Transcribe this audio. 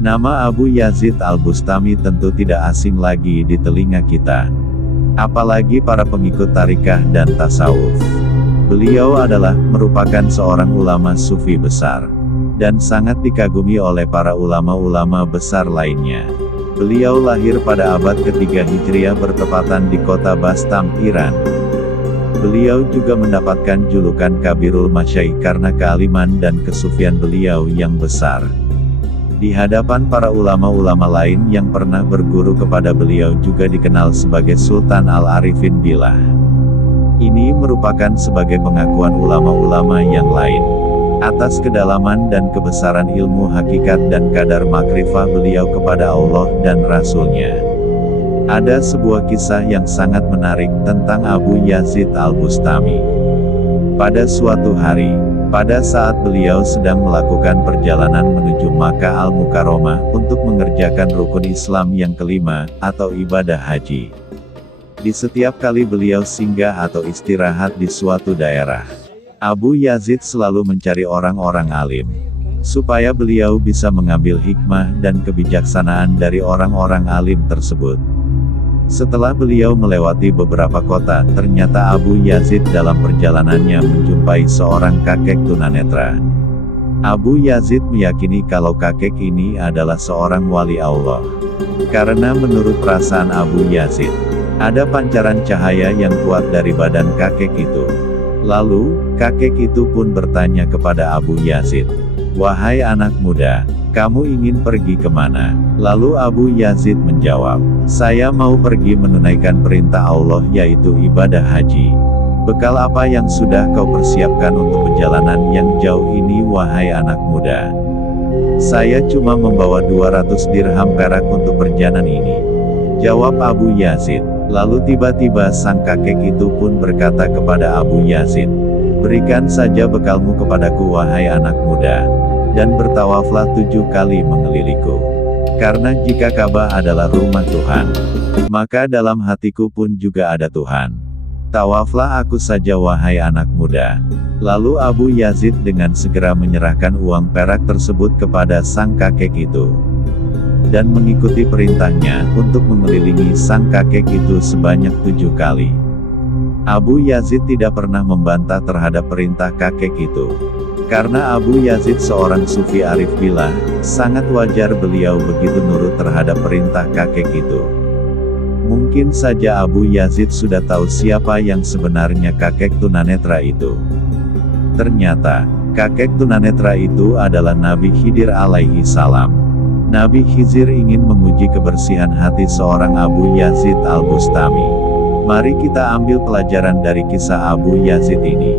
Nama Abu Yazid Al-Bustami tentu tidak asing lagi di telinga kita. Apalagi para pengikut tarikah dan tasawuf. Beliau merupakan seorang ulama sufi besar. Dan sangat dikagumi oleh para ulama-ulama besar lainnya. Beliau lahir pada abad ketiga Hijriah bertepatan di kota Bastam, Iran. Beliau juga mendapatkan julukan Kabirul Masyaikh karena kealiman dan kesufian beliau yang besar. Di hadapan para ulama-ulama lain yang pernah berguru kepada beliau juga dikenal sebagai Sultan Al-Arifin Billah. Ini merupakan sebagai pengakuan ulama-ulama yang lain atas kedalaman dan kebesaran ilmu hakikat dan kadar makrifah beliau kepada Allah dan Rasul-Nya. Ada sebuah kisah yang sangat menarik tentang Abu Yazid Al-Bustami. Pada suatu hari, pada saat beliau sedang melakukan perjalanan menuju Makkah Al-Mukarramah untuk mengerjakan rukun Islam yang kelima, atau ibadah haji. Di setiap kali beliau singgah atau istirahat di suatu daerah, Abu Yazid selalu mencari orang-orang alim, supaya beliau bisa mengambil hikmah dan kebijaksanaan dari orang-orang alim tersebut. Setelah beliau melewati beberapa kota, ternyata Abu Yazid dalam perjalanannya menjumpai seorang kakek tunanetra. Abu Yazid meyakini kalau kakek ini adalah seorang wali Allah. Karena menurut perasaan Abu Yazid, ada pancaran cahaya yang kuat dari badan kakek itu. Lalu, kakek itu pun bertanya kepada Abu Yazid, "Wahai anak muda, kamu ingin pergi kemana?" Lalu Abu Yazid menjawab, "Saya mau pergi menunaikan perintah Allah yaitu ibadah haji." "Bekal apa yang sudah kau persiapkan untuk perjalanan yang jauh ini wahai anak muda?" "Saya cuma membawa 200 dirham perak untuk perjalanan ini," jawab Abu Yazid. Lalu tiba-tiba sang kakek itu pun berkata kepada Abu Yazid, "Berikan saja bekalmu kepadaku wahai anak muda, dan bertawaflah 7 kali mengeliliku. Karena jika Ka'bah adalah rumah Tuhan, maka dalam hatiku pun juga ada Tuhan. Tawaflah aku saja wahai anak muda." Lalu Abu Yazid dengan segera menyerahkan uang perak tersebut kepada sang kakek itu, dan mengikuti perintahnya untuk mengelilingi sang kakek itu sebanyak 7 kali. Abu Yazid tidak pernah membantah terhadap perintah kakek itu. Karena Abu Yazid seorang sufi arif billah, sangat wajar beliau begitu nurut terhadap perintah kakek itu. Mungkin saja Abu Yazid sudah tahu siapa yang sebenarnya kakek tunanetra itu. Ternyata, kakek tunanetra itu adalah Nabi Khidir alaihi salam. Nabi Khidir ingin menguji kebersihan hati seorang Abu Yazid Al-Bustami. Mari kita ambil pelajaran dari kisah Abu Yazid ini.